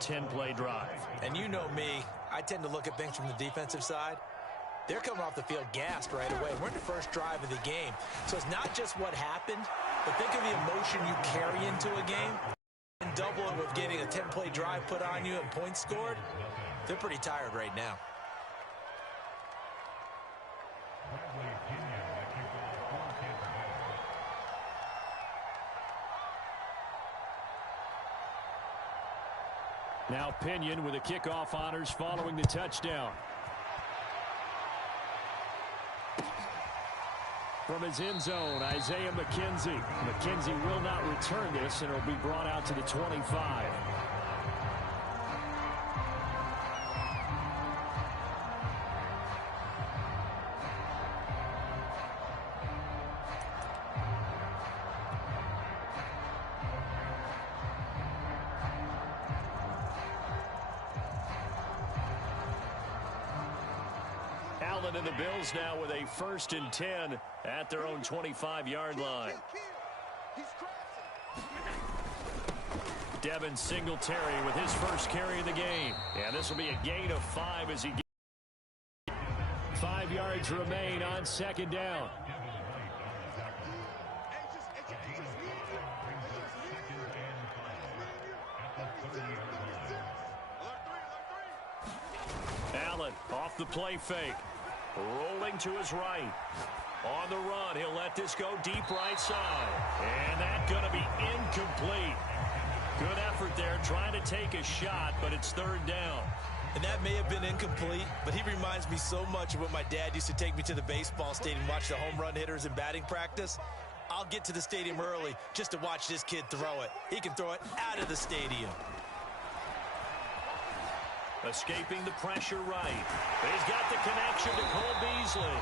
10-play drive. And you know me, I tend to look at things from the defensive side. They're coming off the field gassed right away. We're in the first drive of the game. So it's not just what happened, but think of the emotion you carry into a game. And double it with getting a 10-play drive put on you and points scored. They're pretty tired right now. Now Pinion with the kickoff honors following the touchdown. From his end zone, Isaiah McKenzie. McKenzie will not return this, and it will be brought out to the 25. And the Bills now with a 1st and 10 at their own 25-yard line. Devin Singletary with his first carry of the game. And this will be a gain of 5 as he gets 5 yards remain on 2nd down. Allen off the play fake. Rolling to his right. On the run, he'll let this go deep right side. And that's going to be incomplete. Good effort there, trying to take a shot, but it's 3rd down. And that may have been incomplete, but he reminds me so much of when my dad used to take me to the baseball stadium, watch the home run hitters in batting practice. I'll get to the stadium early just to watch this kid throw it. He can throw it out of the stadium. Escaping the pressure right. He's got the connection to Cole Beasley.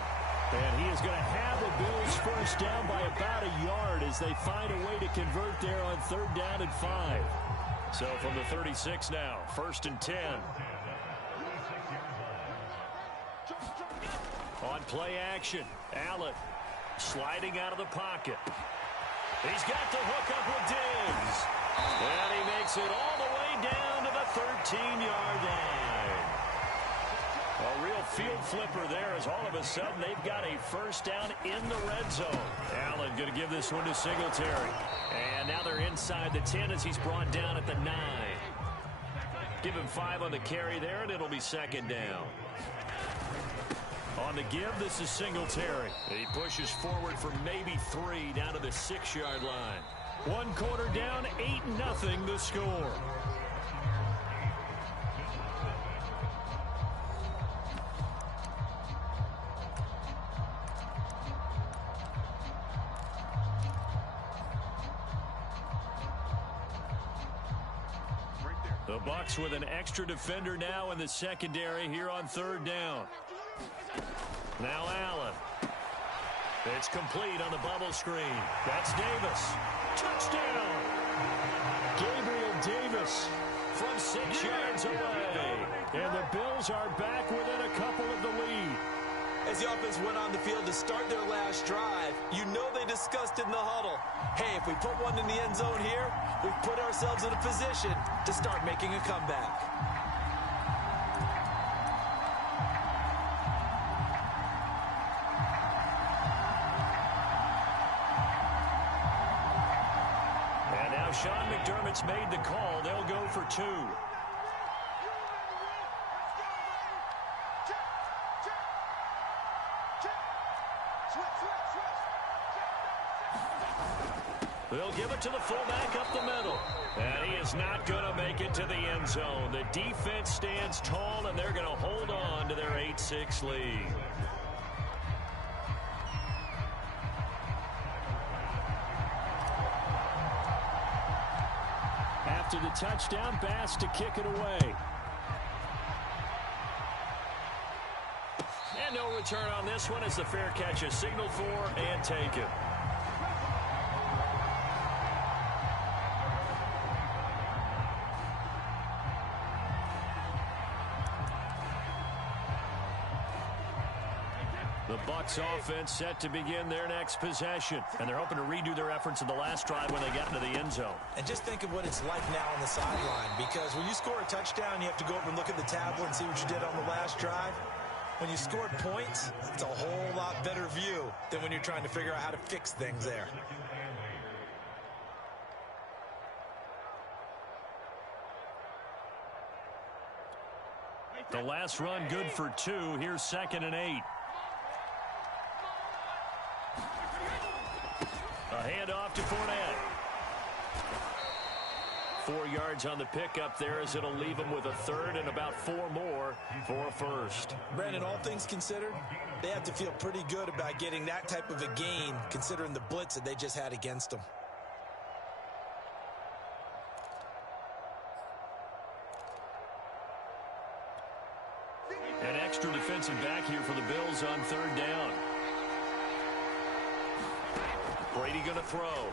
And he is going to have the Bills first down by about a yard as they find a way to convert there on 3rd down and 5. So from the 36 now, 1st and 10. On play action, Allen sliding out of the pocket. He's got the hook up with Diggs. And he makes it all the way down to the 13-yard line. A real field flipper there as all of a sudden they've got a 1st down in the red zone. Allen going to give this one to Singletary. And now they're inside the 10 as he's brought down at the 9. Give him 5 on the carry there, and it'll be 2nd down. On the give, this is Singletary. He pushes forward for maybe 3 down to the 6-yard line. 1 quarter down, 8-0 the score. The Bucs with an extra defender now in the secondary here on 3rd down. Now Allen. It's complete on the bubble screen. That's Davis. Touchdown! Gabriel Davis from 6 yards away. And the Bills are back within a couple of the lead. As the offense went on the field to start their last drive, you know they discussed in the huddle, hey, if we put one in the end zone here, we put ourselves in a position to start making a comeback. And now Sean McDermott's made the call. They'll go for 2. They'll give it to the fullback up the middle. And he is not going to make it to the end zone. The defense stands tall, and they're going to hold on to their 8-6 lead. After the touchdown, Bass to kick it away. And no return on this one as the fair catch is signaled for and taken. The The Bucs offense set to begin their next possession. And they're hoping to redo their efforts in the last drive when they got into the end zone. And just think of what it's like now on the sideline, because when you score a touchdown, you have to go over and look at the tablet and see what you did on the last drive. When you scored points, it's a whole lot better view than when you're trying to figure out how to fix things there. The last run good for 2. Here's 2nd and 8. A handoff to Fournette. 4 yards on the pickup there as it'll leave them with a third and about 4 more for a first. Brandon, all things considered, they have to feel pretty good about getting that type of a gain considering the blitz that they just had against them. An extra defensive back here for the Bills on 3rd down. Brady going to throw.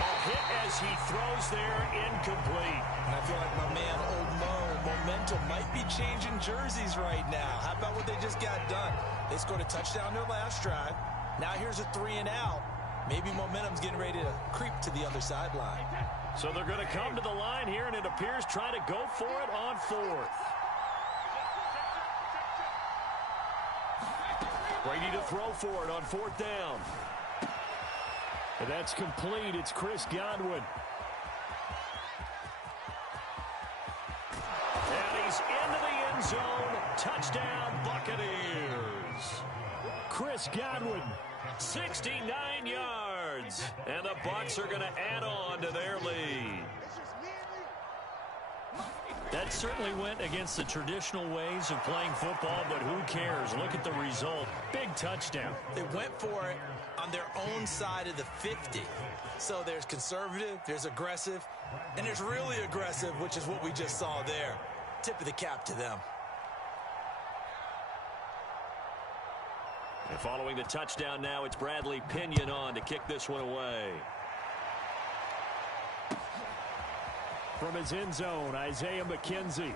A hit as he throws there, incomplete. And I feel like my man, Old Mo, momentum might be changing jerseys right now. How about what they just got done? They scored a touchdown their last drive. Now here's a 3 and out. Maybe momentum's getting ready to creep to the other sideline. So they're going to come to the line here, and it appears try to go for it on 4th. Brady to throw for it on 4th down. And that's complete. It's Chris Godwin. And he's into the end zone. Touchdown, Buccaneers. Chris Godwin, 69 yards. And the Bucs are going to add on to their lead. That certainly went against the traditional ways of playing football, but who cares? Look at the result. Big touchdown. They went for it on their own side of the 50. So there's conservative, there's aggressive, and there's really aggressive, which is what we just saw there. Tip of the cap to them. And following the touchdown now, it's Bradley Pinion on to kick this one away. From his end zone, Isaiah McKenzie.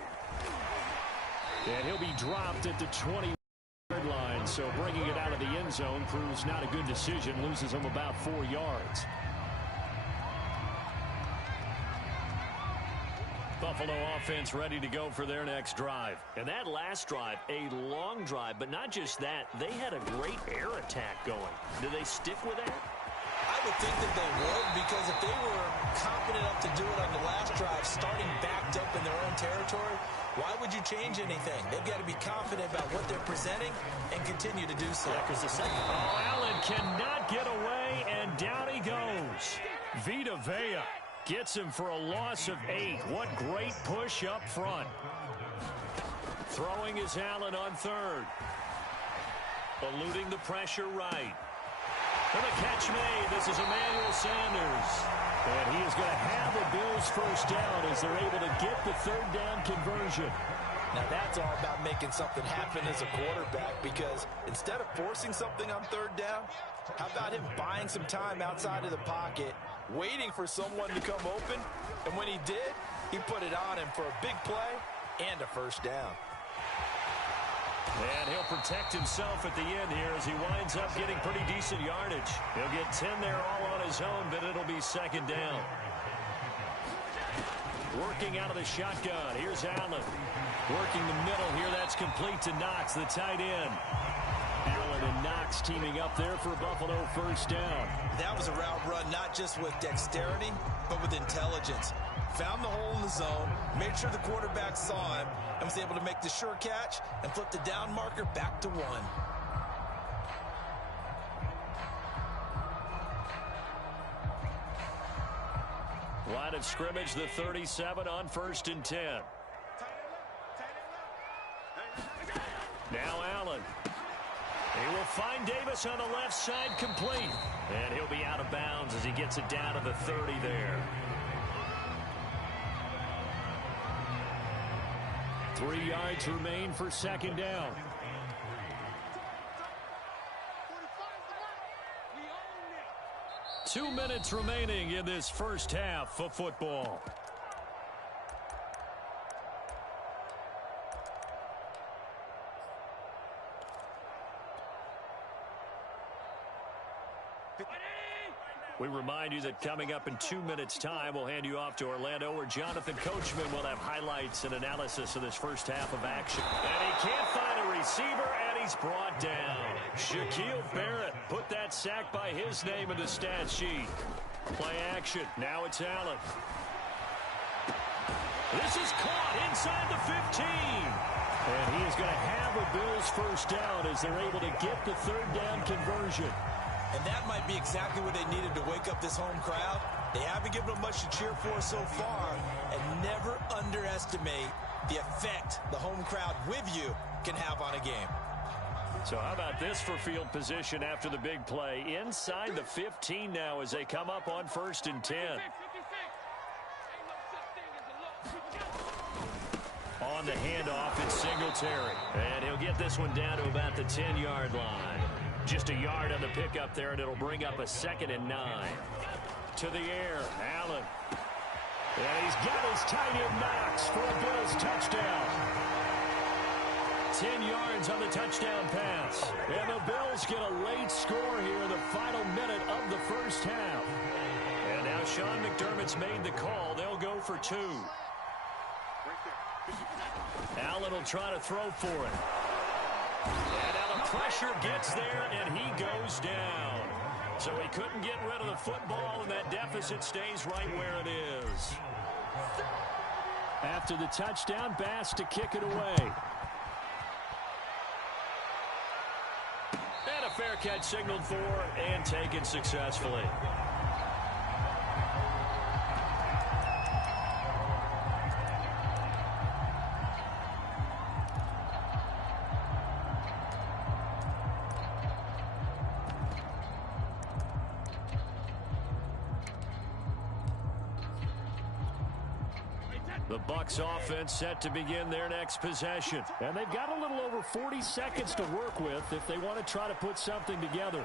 And he'll be dropped at the 20-yard line, so bringing it out of the end zone proves not a good decision, loses him about 4 yards. Buffalo offense ready to go for their next drive. And that last drive, a long drive, but not just that, they had a great air attack going. Do they stick with that? I would think that they would, because if they were confident enough to do it on the last drive, starting backed up in their own territory, why would you change anything? They've got to be confident about what they're presenting and continue to do so. Yeah, because the second... Oh, Allen cannot get away, and down he goes. Vita Vea gets him for a loss of 8. What great push up front. Throwing is Allen on 3rd. Eluding the pressure right. For the catch made, this is Emmanuel Sanders. And he is going to have the Bills first down as they're able to get the 3rd down conversion. Now that's all about making something happen as a quarterback, because instead of forcing something on 3rd down, how about him buying some time outside of the pocket, waiting for someone to come open, and when he did, he put it on him for a big play and a first down. And he'll protect himself at the end here as he winds up getting pretty decent yardage. He'll get 10 there all on his own, but it'll be 2nd down. Working out of the shotgun. Here's Allen. Working the middle here. That's complete to Knox, the tight end. Allen and Knox teaming up there for Buffalo first down. That was a route run not just with dexterity, but with intelligence. Found the hole in the zone, made sure the quarterback saw him, and was able to make the sure catch and flip the down marker back to 1. Line of scrimmage, the 37 on 1st and 10. Now Allen. He will find Davis on the left side, complete. And he'll be out of bounds as he gets it down to the 30 there. 3 yards remain for 2nd down. Two minutes remaining in this first half of football. We remind you that coming up in 2 minutes' time, we'll hand you off to Orlando, where Jonathan Coachman will have highlights and analysis of this first half of action. And he can't find a receiver, and he's brought down. Shaquille Barrett put that sack by his name in the stat sheet. Play action. Now it's Allen. This is caught inside the 15. And he is going to have a Bills first down as they're able to get the third down conversion. And that might be exactly what they needed to wake up this home crowd. They haven't given them much to cheer for so far. And never underestimate the effect the home crowd with you can have on a game. So how about this for field position after the big play? Inside the 15 now as they come up on 1st and 10. On the handoff, it's Singletary. And he'll get this one down to about the 10-yard line. Just a yard on the pickup there, and it'll bring up a 2nd and 9. To the air, Allen. And he's got his tight end Knox for a Bills touchdown. 10 yards on the touchdown pass. And the Bills get a late score here in the final minute of the first half. And now Sean McDermott's made the call. They'll go for 2. Allen will try to throw for it. And now the pressure gets there, and he goes down. So he couldn't get rid of the football, and that deficit stays right where it is. After the touchdown, Bass to kick it away. And a fair catch signaled for and taken successfully. The Bucs offense set to begin their next possession. And they've got a little over 40 seconds to work with if they want to try to put something together.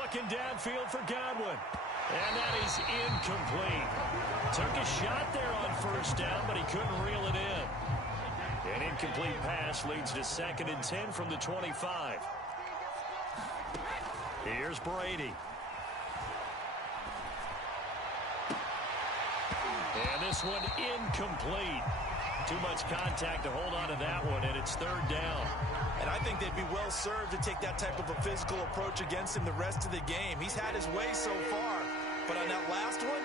Looking downfield for Godwin. And that is incomplete. Took a shot there on 1st down, but he couldn't reel it in. An incomplete pass leads to 2nd and 10 from the 25. Here's Brady. And this one incomplete. Too much contact to hold on to that one, and it's 3rd down. And I think they'd be well served to take that type of a physical approach against him the rest of the game. He's had his way so far, but on that last one,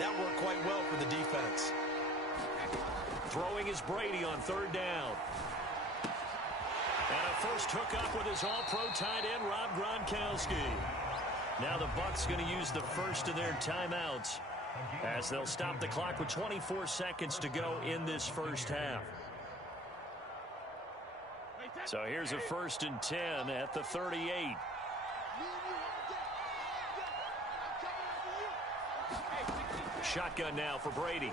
that worked quite well for the defense. Throwing is Brady on 3rd down. And a first hookup with his all-pro tight end, Rob Gronkowski. Now the Bucs going to use the first of their timeouts, as they'll stop the clock with 24 seconds to go in this first half. So here's a 1st and 10 at the 38. Shotgun now for Brady.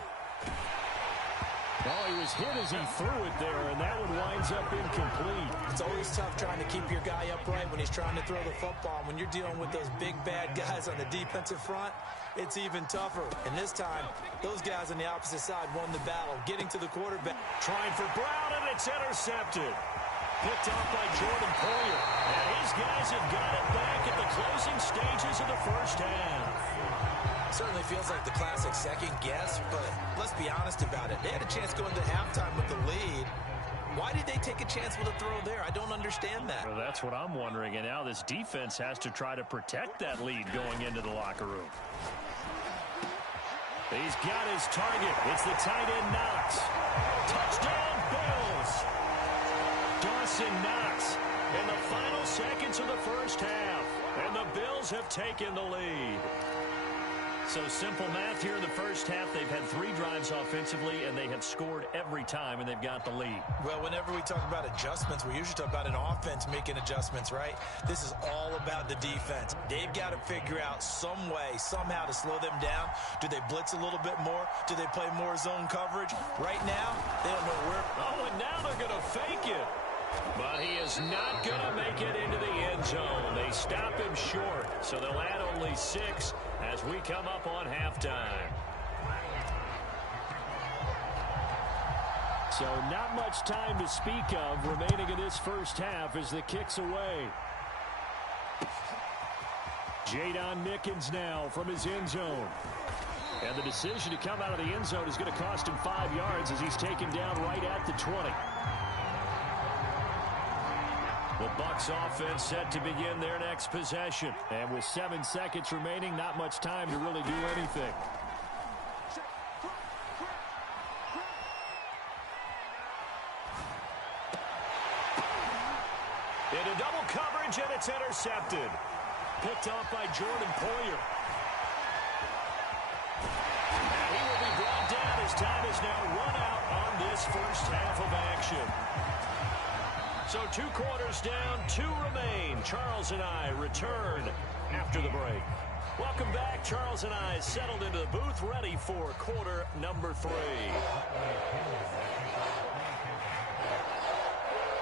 Oh, he was hit as he threw it there, and that one winds up incomplete. It's always tough trying to keep your guy upright when he's trying to throw the football. When you're dealing with those big, bad guys on the defensive front, it's even tougher. And this time, those guys on the opposite side won the battle, getting to the quarterback. Trying for Brown, and it's intercepted. Picked off by Jordan Poyer. And his guys have got it back at the closing stages of the first half. Certainly feels like the classic second guess, but let's be honest about it. They had a chance going to halftime with the lead. Why did they take a chance with a throw there? I don't understand that. Well, that's what I'm wondering, and now this defense has to try to protect that lead going into the locker room. He's got his target. It's the tight end Knox. Touchdown, Bills. Dawson Knox in the final seconds of the first half, and the Bills have taken the lead. So simple math here in the first half. They've had 3 drives offensively, and they have scored every time, and they've got the lead. Well, whenever we talk about adjustments, we usually talk about an offense making adjustments, right? This is all about the defense. They've got to figure out some way, somehow to slow them down. Do they blitz a little bit more? Do they play more zone coverage? Right now, they don't know where. Oh, and now they're going to fake it. But he is not going to make it into the end zone. They stop him short, so they'll add only 6 as we come up on halftime. So not much time to speak of remaining in this first half as the kick's away. Jadon Mickens now from his end zone. And the decision to come out of the end zone is going to cost him 5 yards as he's taken down right at the 20. The Bucs offense set to begin their next possession. And with 7 seconds remaining, not much time to really do anything. Into double coverage, and it's intercepted. Picked off by Jordan Poyer. And he will be brought down as time is now run out on this first half of action. So 2 quarters down, 2 remain. Charles and I return after the break. Welcome back. Charles and I settled into the booth, ready for quarter number 3.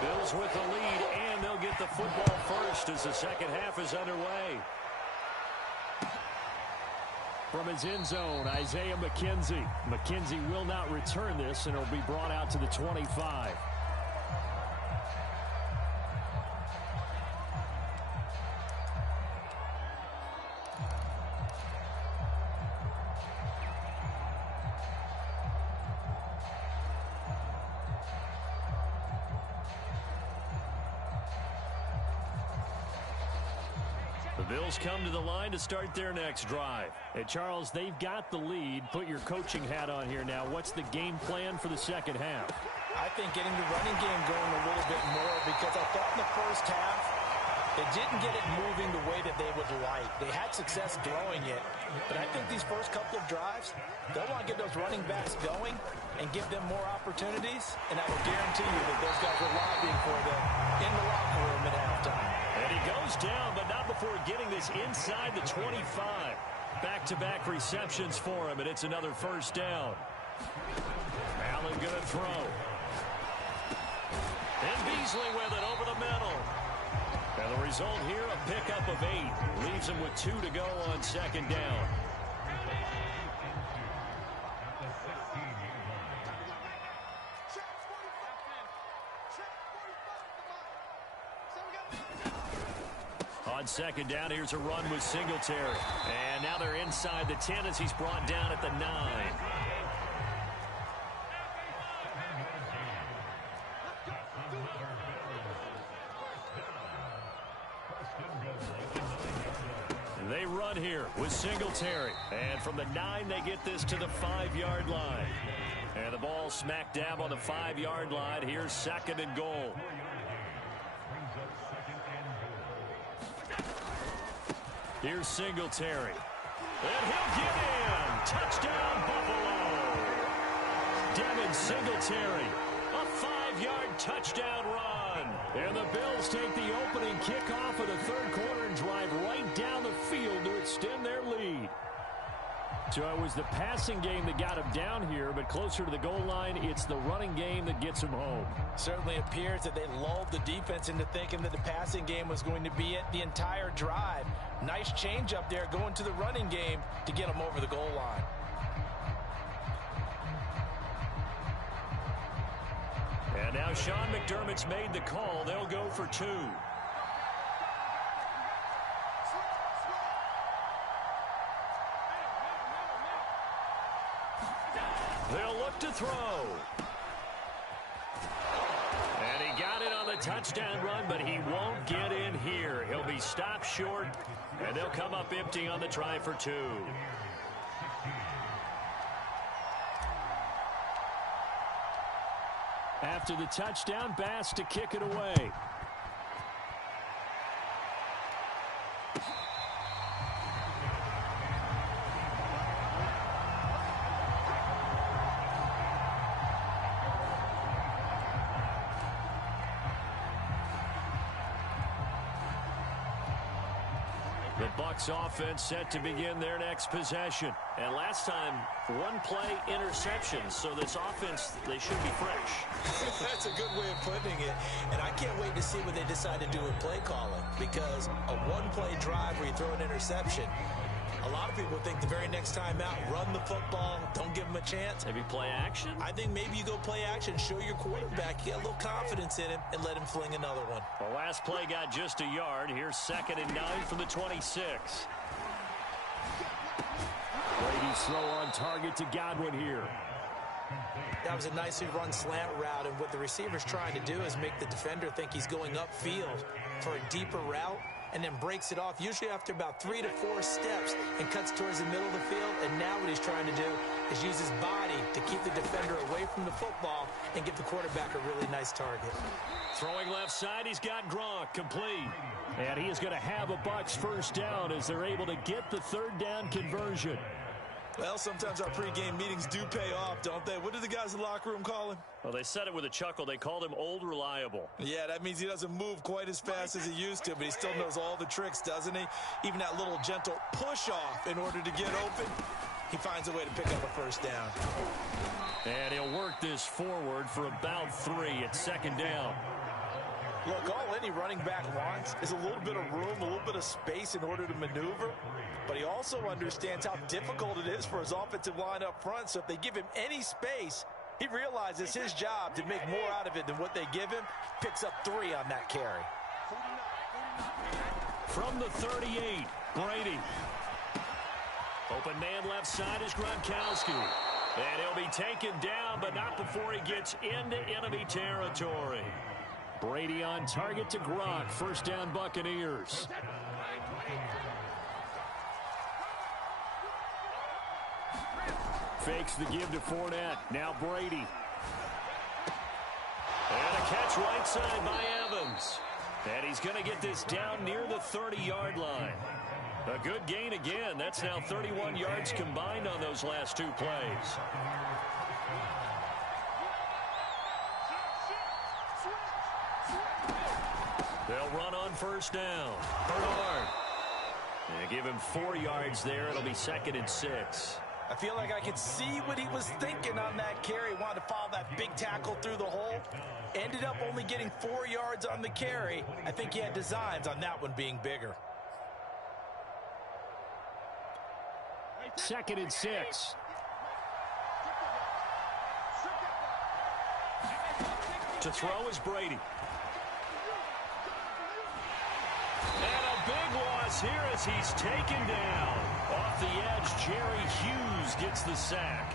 Bills with the lead, and they'll get the football first as the second half is underway. From his end zone, Isaiah McKenzie. McKenzie will not return this, and it'll be brought out to the 25. Bills come to the line to start their next drive. And Charles, they've got the lead. Put your coaching hat on here now. What's the game plan for the second half? I think getting the running game going a little bit more, because I thought in the first half they didn't get it moving the way that they would like. They had success throwing it, but I think these first couple of drives, they'll want to get those running backs going and give them more opportunities, and I will guarantee you that those guys are lobbying for them in the locker room at halftime. And he goes down, but not before getting this inside the 25. Back-to-back receptions for him, and it's another first down. Allen going to throw. And Beasley with it over the middle. And the result here, a pickup of 8. Leaves him with 2 to go on second down. On second down, here's a run with Singletary. And now they're inside the 10 as he's brought down at the 9. They run here with Singletary. And from the 9, they get this to the 5-yard line. And the ball smack dab on the 5-yard line. Here's second and goal. Here's Singletary. And he'll get in. Touchdown, Buffalo. Devin Singletary. A 5-yard touchdown run. And the Bills take the opening kickoff of the third quarter and drive right down the field to extend their lead. So it was the passing game that got him down here, but closer to the goal line, it's the running game that gets him home. Certainly appears that they lulled the defense into thinking that the passing game was going to be it the entire drive. Nice change up there going to the running game to get them over the goal line. And now Sean McDermott's made the call. They'll go for 2. They'll look to throw. And he got it on the touchdown run, but he won't get in here. He'll be stopped short, and they'll come up empty on the try for 2. After the touchdown, Bass to kick it away. The Bucs offense set to begin their next possession. And last time, 1-play interception. So this offense, they should be fresh. That's a good way of putting it. And I can't wait to see what they decide to do with play calling. Because a 1-play drive where you throw an interception, A lot of people think the very next time out, run the football, don't give him a chance. Maybe play action? I think maybe you go play action, show your quarterback, you get a little confidence in him, and let him fling another one. The last play got just a yard. Here's 2nd and 9 from the 26. Brady's throw on target to Godwin here. That was a nicely run slant route, and what the receiver's trying to do is make the defender think he's going upfield for a deeper route, and then breaks it off, usually after about 3 to 4 steps, and cuts towards the middle of the field. And now what he's trying to do is use his body to keep the defender away from the football and give the quarterback a really nice target. Throwing left side, he's got Gronk, complete. And he is going to have a Bucs first down as they're able to get the 3rd down conversion. Well, sometimes our pregame meetings do pay off, don't they? What did the guys in the locker room call him? Well, they said it with a chuckle. They called him Old Reliable. Yeah, that means he doesn't move quite as fast as he used to, but he still knows all the tricks, doesn't he? Even that little gentle push-off in order to get open, he finds a way to pick up a first down. And he'll work this forward for about 3 at 2nd down. Look, all any running back wants is a little bit of room, a little bit of space in order to maneuver. But he also understands how difficult it is for his offensive line up front. So if they give him any space, he realizes his job to make more out of it than what they give him. Picks up 3 on that carry. From the 38, Brady. Open man left side is Gronkowski. And he'll be taken down, but not before he gets into enemy territory. Brady on target to Gronk. First down, Buccaneers. Fakes the give to Fournette. Now Brady. And a catch right side by Evans. And he's going to get this down near the 30-yard line. A good gain again. That's now 31 yards combined on those last 2 plays. They'll run on first down. Bernard. And give him 4 yards there. It'll be 2nd and 6. I feel like I could see what he was thinking on that carry. Wanted to follow that big tackle through the hole. Ended up only getting 4 yards on the carry. I think he had designs on that one being bigger. 2nd and 6. To throw is Brady. And a big loss here as he's taken down. Off the edge, Jerry Hughes gets the sack.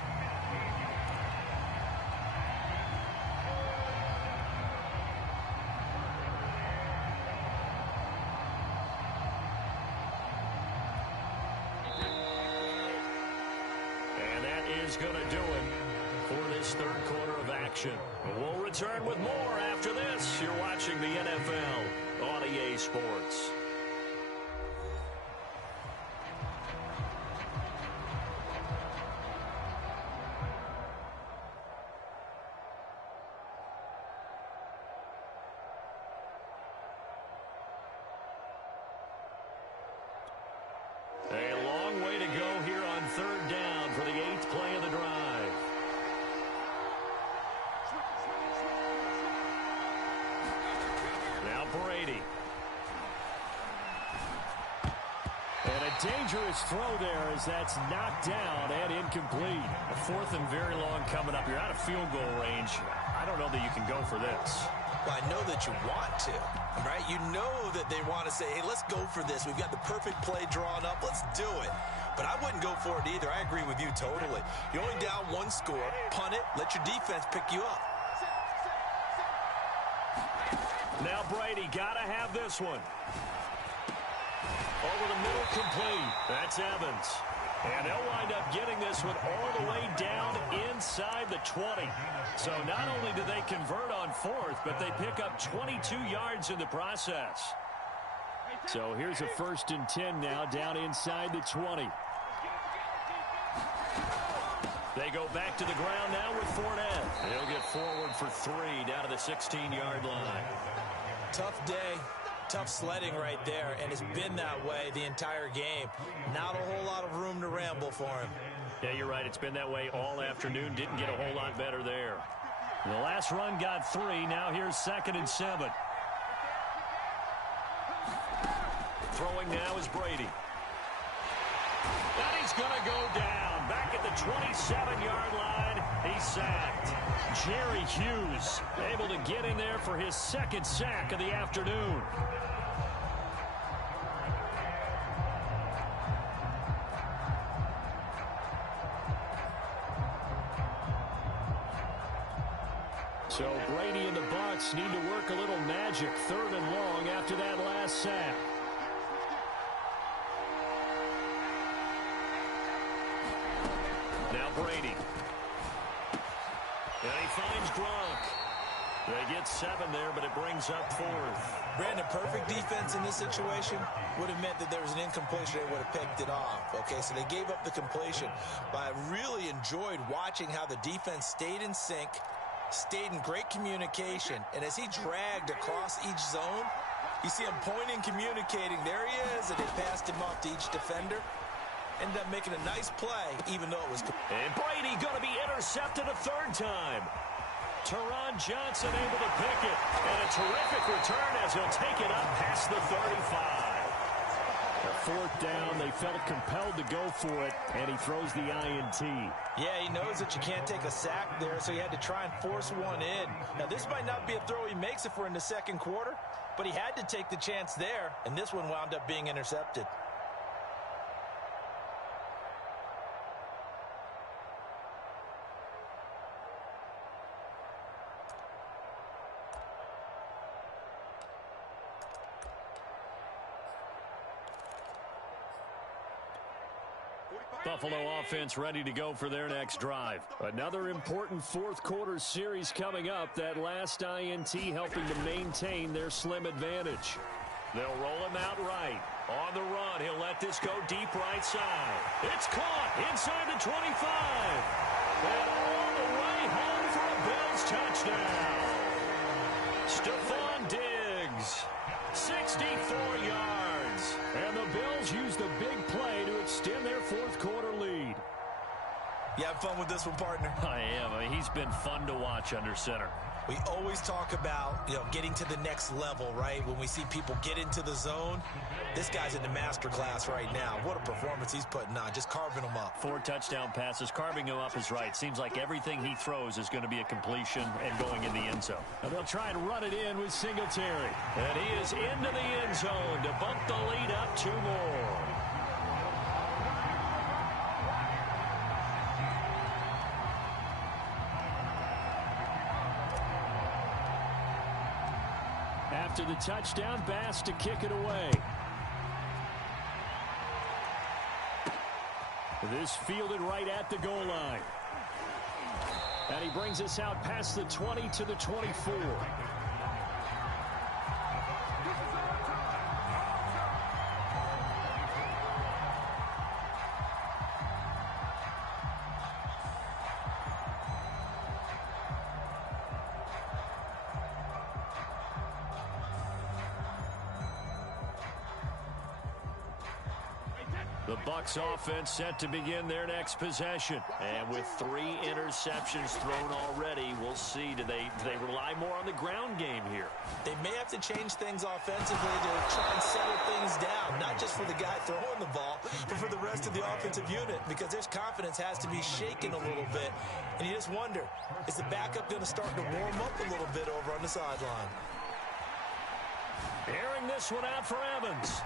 And that is going to do it for this 3rd quarter of action. We'll return with more after this. You're watching the NFL on EA Sports. A long way to go here on 3rd down for the 8th play of the drive. Now Brady. And a dangerous throw there as that's knocked down and incomplete. A 4th and very long coming up. You're out of field goal range. I don't know that you can go for this. Well, I know that you want to, right? You know that they want to say, hey, let's go for this. We've got the perfect play drawn up. Let's do it. But I wouldn't go for it either. I agree with you totally. You're only down 1 score. Punt it. Let your defense pick you up. Now Brady got to have this one. Over the middle, complete. That's Evans. And they'll wind up getting this one all the way down inside the 20. So not only do they convert on 4th, but they pick up 22 yards in the process. So here's a 1st and 10 now down inside the 20. They go back to the ground now with Fournette. He'll get forward for 3 down to the 16-yard line. Tough day. Tough sledding right there, and it's been that way the entire game. Not a whole lot of room to ramble for him. Yeah, you're right. It's been that way all afternoon. Didn't get a whole lot better there. The last run got 3. Now here's 2nd and 7. Throwing now is Brady. And he's going to go down. Back at the 27-yard line, he's sacked. Jerry Hughes able to get in there for his second sack of the afternoon. So Brady and the Bucs need to work a little magic, 3rd and long after that last sack. Now Brady. And he finds Gronk. They get 7 there, but it brings up 4th. Brandon, perfect defense in this situation would have meant that there was an incompletion. They would have picked it off. Okay, so they gave up the completion. But I really enjoyed watching how the defense stayed in sync, stayed in great communication, and as he dragged across each zone, you see him pointing, communicating. There he is, and they passed him off to each defender. Ended up making a nice play, even though it was... And Brady going to be intercepted a 3rd time. Teron Johnson able to pick it. And a terrific return as he'll take it up past the 35. A 4th down, they felt compelled to go for it, and he throws the INT. Yeah, he knows that you can't take a sack there, so he had to try and force one in. Now, this might not be a throw he makes if we're in the 2nd quarter, but he had to take the chance there, and this one wound up being intercepted. Buffalo offense ready to go for their next drive. Another important 4th quarter series coming up. That last INT helping to maintain their slim advantage. They'll roll him out right. On the run, he'll let this go deep right side. It's caught inside the 25. And all the way home for a Bills touchdown. Stephon Diggs, 64 yards. And the Bills use the big play to extend their 4th quarter lead. You have fun with this one, partner? I am. I mean, he's been fun to watch under center. We always talk about, getting to the next level, right? When we see people get into the zone, this guy's in the master class right now. What a performance he's putting on, just carving them up. 4 touchdown passes. Carving him up is right. Seems like everything he throws is going to be a completion and going in the end zone. And they'll try and run it in with Singletary. And he is into the end zone to bump the lead up 2 more. After the touchdown, Bass to kick it away. This fielded right at the goal line. And he brings us out past the 20 to the 24. The Bucs offense set to begin their next possession. And with 3 interceptions thrown already, we'll see. Do they rely more on the ground game here? They may have to change things offensively to try and settle things down, not just for the guy throwing the ball, but for the rest of the offensive unit, because their confidence has to be shaken a little bit. And you just wonder, is the backup going to start to warm up a little bit over on the sideline? Airing this one out for Evans.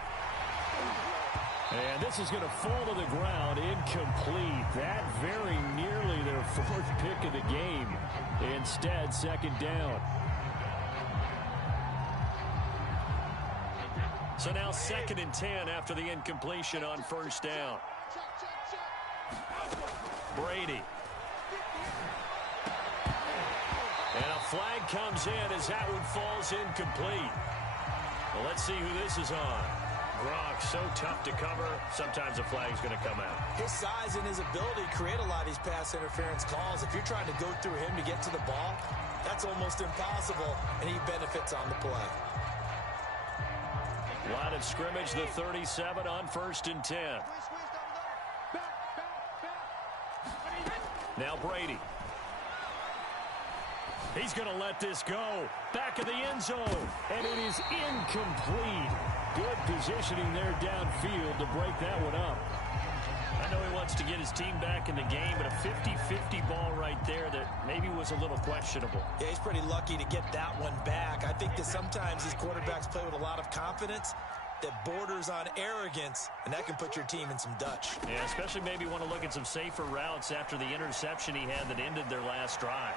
And this is going to fall to the ground, incomplete. That very nearly their 4th pick of the game. Instead, 2nd down. So now 2nd and 10 after the incompletion on 1st down. Brady. And a flag comes in as that one falls incomplete. Well, let's see who this is on. Gronk, so tough to cover. Sometimes a flag's going to come out. His size and his ability create a lot of these pass interference calls. If you're trying to go through him to get to the ball, that's almost impossible, and he benefits on the play. Line of scrimmage, the 37 on 1st and 10. Now Brady. He's going to let this go. Back of the end zone, and it is incomplete. Good positioning there downfield to break that one up. wants to get his team back in the game, but a 50-50 ball right there that maybe was a little questionable. Yeah, he's pretty lucky to get that one back. I think that sometimes these quarterbacks play with a lot of confidence that borders on arrogance, and that can put your team in some Dutch. Yeah, especially maybe want to look at some safer routes after the interception he had that ended their last drive.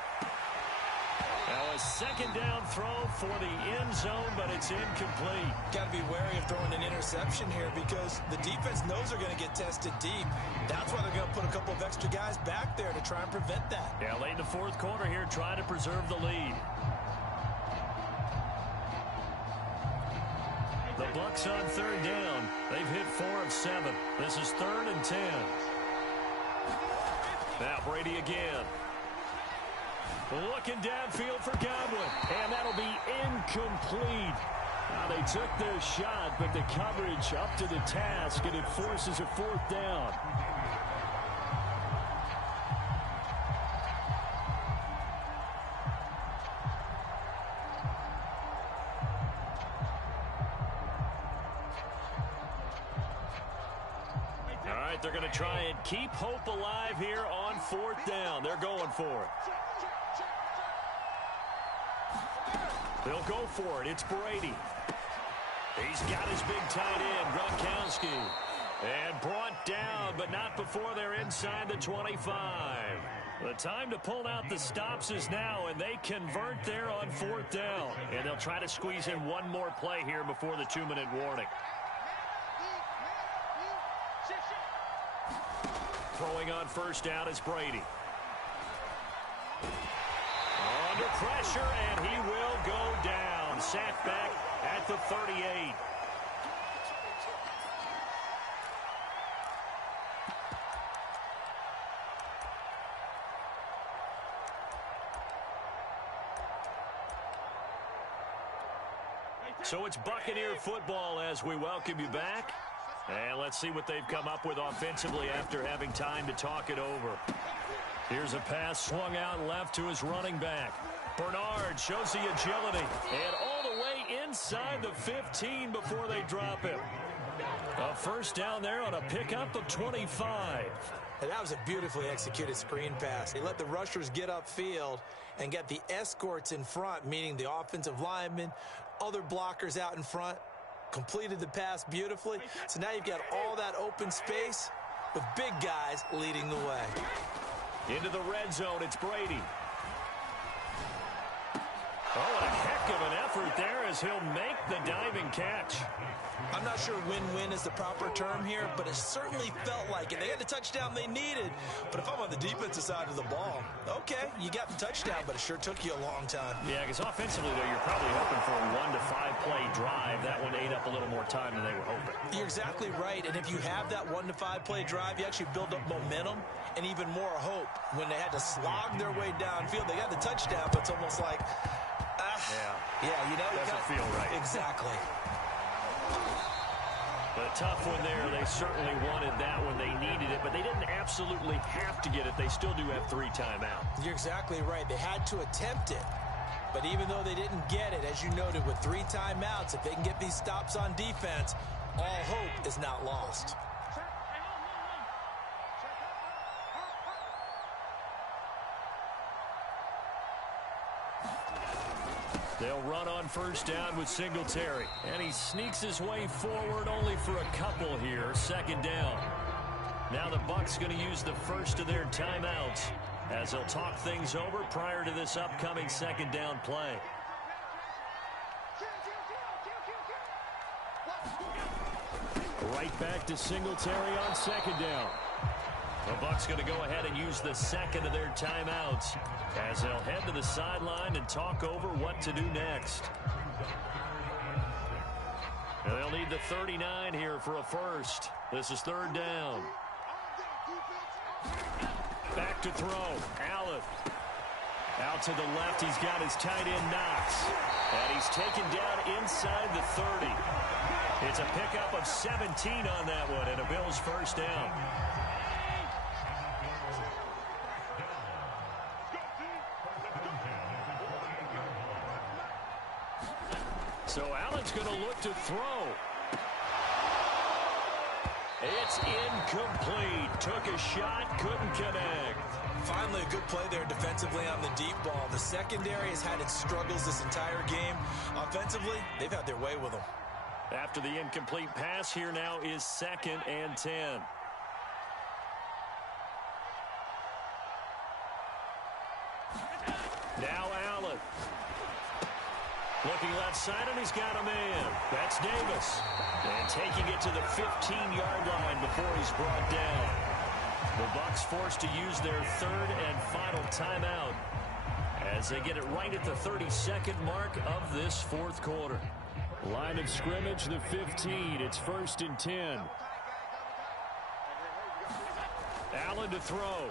Now a second down throw for the end zone, but it's incomplete. Got to be wary of throwing an interception here because the defense knows they're going to get tested deep. That's why they're going to put a couple of extra guys back there to try and prevent that. Yeah, late in the fourth quarter here, trying to preserve the lead. The Bucs on third down. They've hit 4 of 7. This is 3rd and 10. Now Brady again. Looking downfield for Godwin, and that'll be incomplete. Now they took their shot, but the coverage up to the task, and it forces a 4th down. All right, they're going to try and keep hope alive here on 4th down. They're going for it. They'll go for it. It's Brady. He's got his big tight end, Gronkowski. And brought down, but not before they're inside the 25. The time to pull out the stops is now, and they convert there on 4th down. And they'll try to squeeze in one more play here before the 2-minute warning. Throwing on 1st down is Brady. Under pressure, and he will go down. Sacked back at the 38. So it's Buccaneer football as we welcome you back. And let's see what they've come up with offensively after having time to talk it over. Here's a pass swung out left to his running back. Bernard shows the agility. And all the way inside the 15 before they drop him. A 1st down there on a pickup of 25. And that was a beautifully executed screen pass. He let the rushers get upfield and get the escorts in front, meaning the offensive linemen, other blockers out in front, completed the pass beautifully. So now you've got all that open space with big guys leading the way. Into the red zone, it's Brady. Oh, a heck of an effort there as he'll make the diving catch. I'm not sure win-win is the proper term here, but it certainly felt like it. They got the touchdown they needed, but if I'm on the defensive side of the ball, okay, you got the touchdown, but it sure took you a long time. Yeah, because offensively, though, you're probably hoping for a 1 to 5 play drive. That one ate up a little more time than they were hoping. You're exactly right, and if you have that 1 to 5 play drive, you actually build up momentum and even more hope. When they had to slog their way downfield, they got the touchdown, but it's almost like, you know, doesn't feel right. Exactly. But a tough one there. They certainly wanted that one. They needed it, but they didn't absolutely have to get it. They still do have 3 timeouts. You're exactly right. They had to attempt it. But even though they didn't get it, as you noted, with 3 timeouts, if they can get these stops on defense, all hope is not lost. They'll run on 1st down with Singletary. And he sneaks his way forward only for a couple here. 2nd down. Now the Bucs going to use the first of their timeouts as they'll talk things over prior to this upcoming 2nd down play. Right back to Singletary on 2nd down. The Bucs going to go ahead and use the 2nd of their timeouts as they'll head to the sideline and talk over what to do next. And they'll need the 39 here for a first. This is 3rd down. Back to throw. Allen. Out to the left, he's got his tight end Knox. And he's taken down inside the 30. It's a pickup of 17 on that one, and a Bills 1st down. So Allen's going to look to throw. It's incomplete. Took a shot, couldn't connect. Finally, a good play there defensively on the deep ball. The secondary has had its struggles this entire game. Offensively, they've had their way with them. After the incomplete pass, here now is 2nd and 10. Now Allen. Looking left side, and he's got a man. That's Davis. And taking it to the 15-yard line before he's brought down. The Bucs forced to use their 3rd and final timeout as they get it right at the 32nd mark of this 4th quarter. Line of scrimmage, the 15. It's 1st and 10. Allen to throw.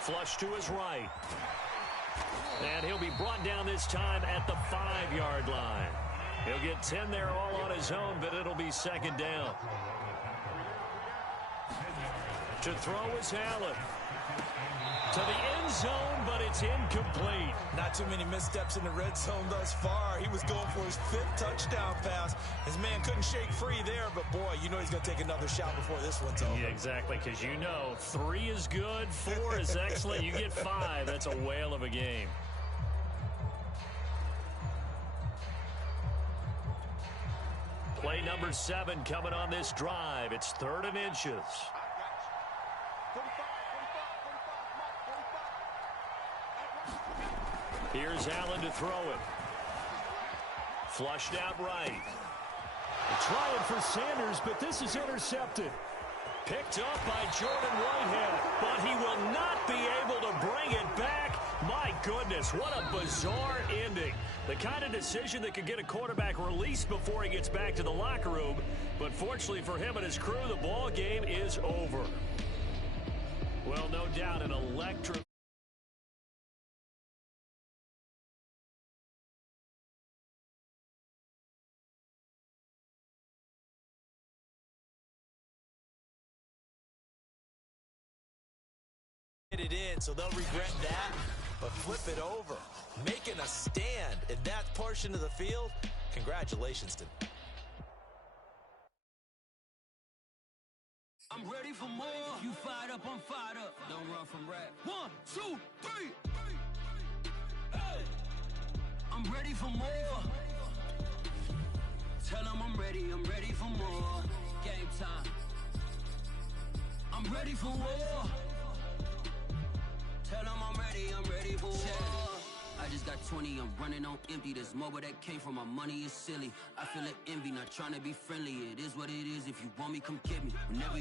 Flush to his right. And he'll be brought down this time at the 5-yard line. He'll get 10 there all on his own, but it'll be 2nd down. To throw is Allen. To the end zone, but it's incomplete. Not too many missteps in the red zone thus far. He was going for his 5th touchdown pass. His man couldn't shake free there, but boy, you know he's going to take another shot before this one's over. Yeah, exactly, because you know 3 is good, 4 is excellent. You get 5. That's a whale of a game. Play number 7 coming on this drive. It's 3rd and inches. Here's Allen to throw it. Flushed out right. Trying for Sanders, but this is intercepted. Picked up by Jordan Whitehead, but he will not be able to bring it back. My goodness, what a bizarre ending. The kind of decision that could get a quarterback released before he gets back to the locker room. But fortunately for him and his crew, the ball game is over. Well, no doubt an electric. It in, so they'll regret that, but flip it over. Making a stand in that portion of the field. Congratulations to them. I'm ready for more. You fired up, I'm fired up. Don't run from rap. 1, 2, 3. Hey. I'm ready for more. Tell them I'm ready for more. Game time. I'm ready for war. Tell them I'm ready for war. I just got 20, I'm running on empty. This mobile that came from my money is silly. I feel it envy, not trying to be friendly. It is what it is. If you want me, come get me. Whenever